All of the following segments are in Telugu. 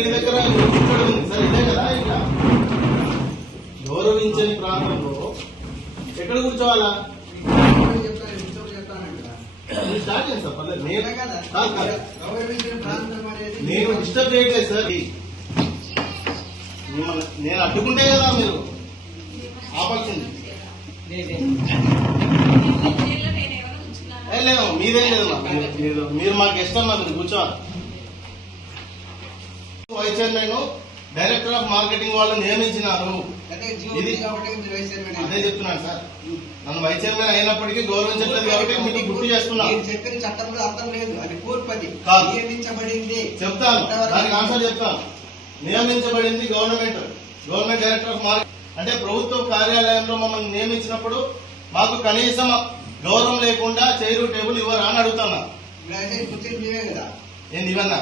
ఇంటి దగ్గర ఇక్కడ ఉంది సార్, ఇదే కదా ఇక్కడ గౌరవించని ప్రాంతంలో ఎక్కడ కూర్చోవాలా? స్టార్ట్ చేయండి సార్, పర్లేదు. నేను డిస్టర్బ్ చేయట్లేదు సార్. నేను అడ్డుకుంటే కదా మీరు ఆపాల్సింది. లేదు మీదేం లేదు, మీరు మాకు ఇష్టం, మీరు కూర్చోవాలి. Vice chairman director of marketing వాళ్ళు నియమించినారు. అదే చెప్తున్నాను సార్, నన్ను వైస్ చైర్మన్ అయినప్పటికీ గౌరవించట్లేదు కాబట్టి మీకు గుర్తు చేస్తున్నాను. చెప్పిన చట్టంలో అర్థం లేదు, అది పూర్పది నియమించబడింది. చెప్తాను, దానికి ఆన్సర్ చెప్తాను. నియమించబడింది గవర్నమెంట్ డైరెక్టర్ ఆఫ్ మార్కెటింగ్ అంటే ప్రభుత్వ కార్యాలయంలో మమ్మల్ని నియమించినప్పుడు మాకు కనీసం గౌరవం లేకుండా చైరు టేబుల్ ఇవ్వరా అని అడుగుతున్నా. ఏంది ఇవన్నా?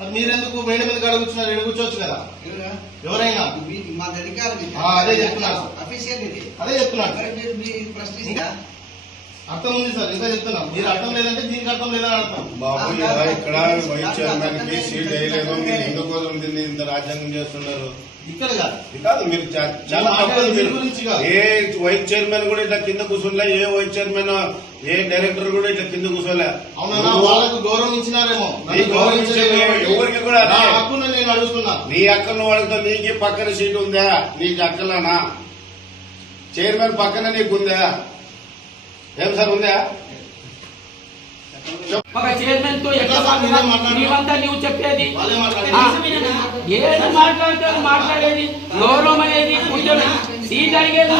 మరి మీరెందుకు మేడ మీద అడుగుతున్నారు? ఎక్కడ కూర్చోవచ్చు కదా ఎవరైనా. అదే చెప్తున్నాను, అదే చెప్తున్నాను. అర్థం ఉంది సార్, ఇంకా చెప్తున్నా. మీరు అర్థం లేదంటే దీనికి అర్థం లేదని అర్థం. బాబు ఇక్కడ వైస్ చైర్మన్ కి సీట్ వేయలేదు, మీరు ఎందుకోసం దీన్ని ఇంత రాజ్యాంగం చేస్తున్నారు? ఇక్కడ కాదు, మీరు చాలా తప్పదు. మీరు ఏ వైస్ చైర్మన్ కూడా ఇట్లా కింద కూర్చోలే, ఏ వైస్ చైర్మన్ ఏ డైరెక్టర్ కూడా ఇట్లా కింద కూర్చోలే. అవునా? వాళ్ళకు గౌరవించినారేమో. ఎవరికి కూడా హక్కును నేను అడుగుతున్నా. నీ అక్కను అడుగుతా. నీకు పక్కన సీట్ ఉందా? నీకు అక్కలానా? చైర్మన్ పక్కన నీకుందా? ఏం సార్ ఉందా? ఒక చైర్మన్ తో నీవంతా నువ్వు చెప్పేది ఏది మాట్లాడేది గౌరవం అనేది కూర్చొని సీట్ అడిగేది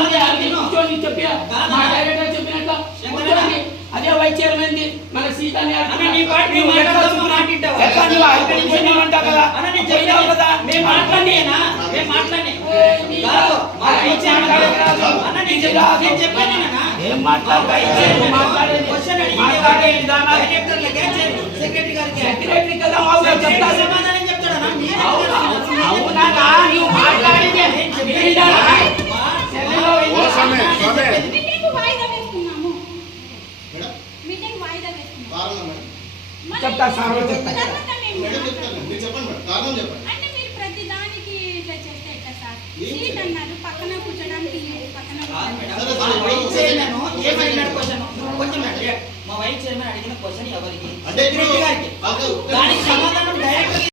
కూర్చొని చెప్పి మా డైరెక్టర్ చెప్పినట్ల కూర్చోండి. అదే వైస్ చైర్మన్ మన సీట్ అని ఏం మాట్లాడేది సెక్రటరీ కదా చెప్తా సమాధానం చెప్తాడా? అవునా? నువ్వు మాట్లాడింది చెప్తా సార్, మా వైస్ చైర్మన్ అడిగిన క్వశ్చన్ ఎవరికి? అంటే